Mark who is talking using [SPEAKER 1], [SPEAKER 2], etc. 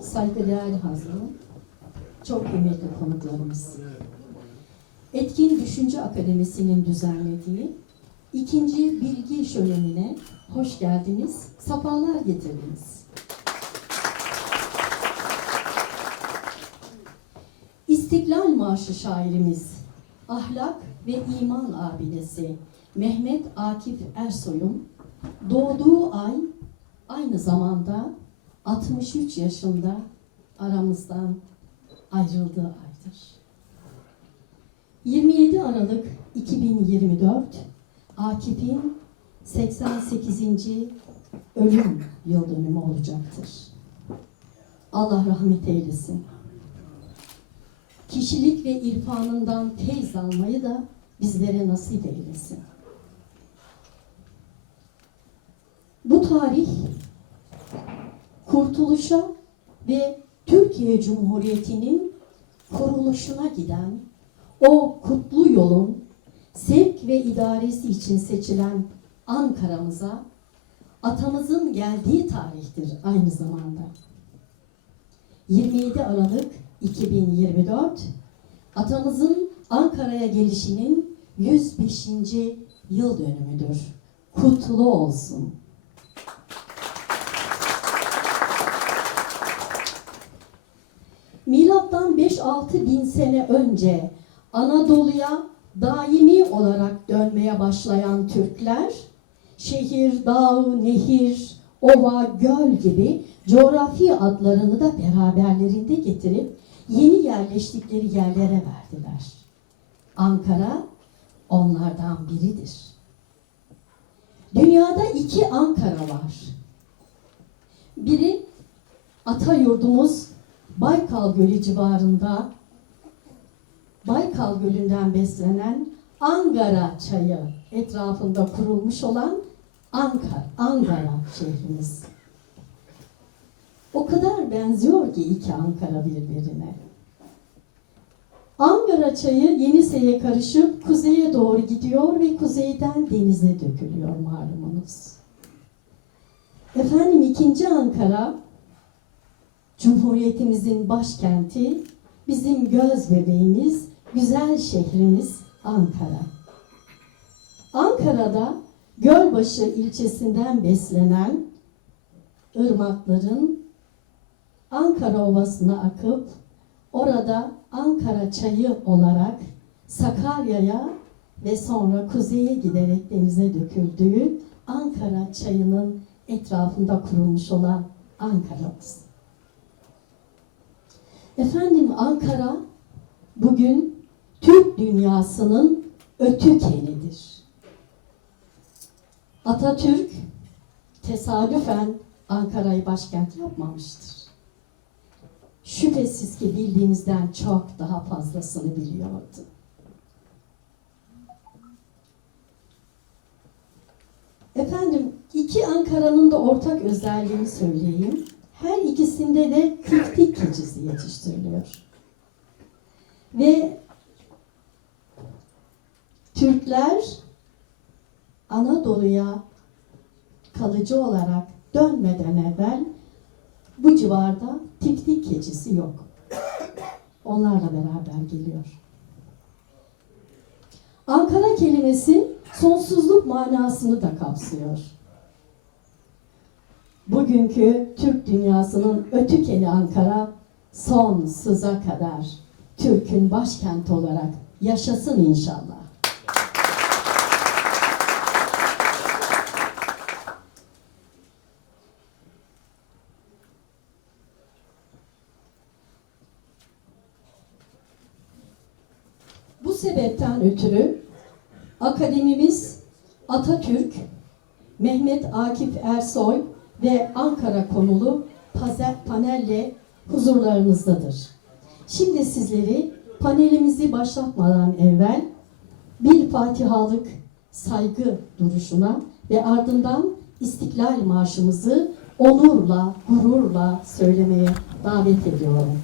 [SPEAKER 1] saygıdeğer hazırım, çok kıymetli konuklarımız. Etkin Düşünce Akademisi'nin düzenlediği ikinci bilgi şölenine hoş geldiniz, sefalar getirdiniz. İstiklal Marşı şairimiz, ahlak ve iman abidesi Mehmet Akif Ersoy'un doğduğu ay aynı zamanda 63 yaşında aramızdan ayrıldığı aydır. 27 Aralık 2024 Akif'in 88. ölüm yıl dönümü olacaktır. Allah rahmet eylesin. Kişilik ve irfanından teyz almayı da bizlere nasip eylesin. Bu tarih kurtuluşa ve Türkiye Cumhuriyeti'nin kuruluşuna giden o kutlu yolun sevk ve idaresi için seçilen Ankara'mıza atamızın geldiği tarihtir aynı zamanda. 27 Aralık 2024 atamızın Ankara'ya gelişinin 105. yıl dönümüdür. Kutlu olsun. Milattan 5-6 bin sene önce Anadolu'ya daimi olarak dönmeye başlayan Türkler, şehir, dağ, nehir, ova, göl gibi coğrafi adlarını da beraberlerinde getirip yeni yerleştikleri yerlere verdiler. Ankara onlardan biridir. Dünyada iki Ankara var. Biri ata yurdumuz Baykal Gölü civarında Baykal Gölü'nden beslenen Angara çayı etrafında kurulmuş olan Ankara, Angara şehrimiz. O kadar benziyor ki iki Ankara birbirine. Angara çayı Yenise'ye karışıp kuzeye doğru gidiyor ve kuzeyden denize dökülüyor malumunuz. Efendim ikinci Ankara Cumhuriyetimizin başkenti, bizim göz bebeğimiz, güzel şehrimiz Ankara. Ankara'da Gölbaşı ilçesinden beslenen ırmakların Ankara Ovası'na akıp orada Ankara çayı olarak Sakarya'ya ve sonra kuzeye giderek denize döküldüğü Ankara çayının etrafında kurulmuş olan Ankara'mız. Efendim Ankara bugün Türk dünyasının ötük elidir. Atatürk tesadüfen Ankara'yı başkent yapmamıştır. Şüphesiz ki bildiğinizden çok daha fazlasını biliyordu. Efendim iki Ankara'nın da ortak özelliğini söyleyeyim. Her ikisinde de tiftik keçisi yetiştiriliyor. Ve Türkler Anadolu'ya kalıcı olarak dönmeden evvel bu civarda tiftik keçisi yok. Onlarla beraber geliyor. Ankara kelimesi sonsuzluk manasını da kapsıyor. Bugünkü Türk dünyasının ötükeli Ankara sonsuza kadar Türk'ün başkenti olarak yaşasın inşallah. Bu sebepten ötürü akademimiz Atatürk, Mehmet Akif Ersoy ve Ankara konulu panelle huzurlarınızdadır. Şimdi sizleri panelimizi başlatmadan evvel bir Fatihalık saygı duruşuna ve ardından İstiklal Marşımızı onurla, gururla söylemeye davet ediyorum.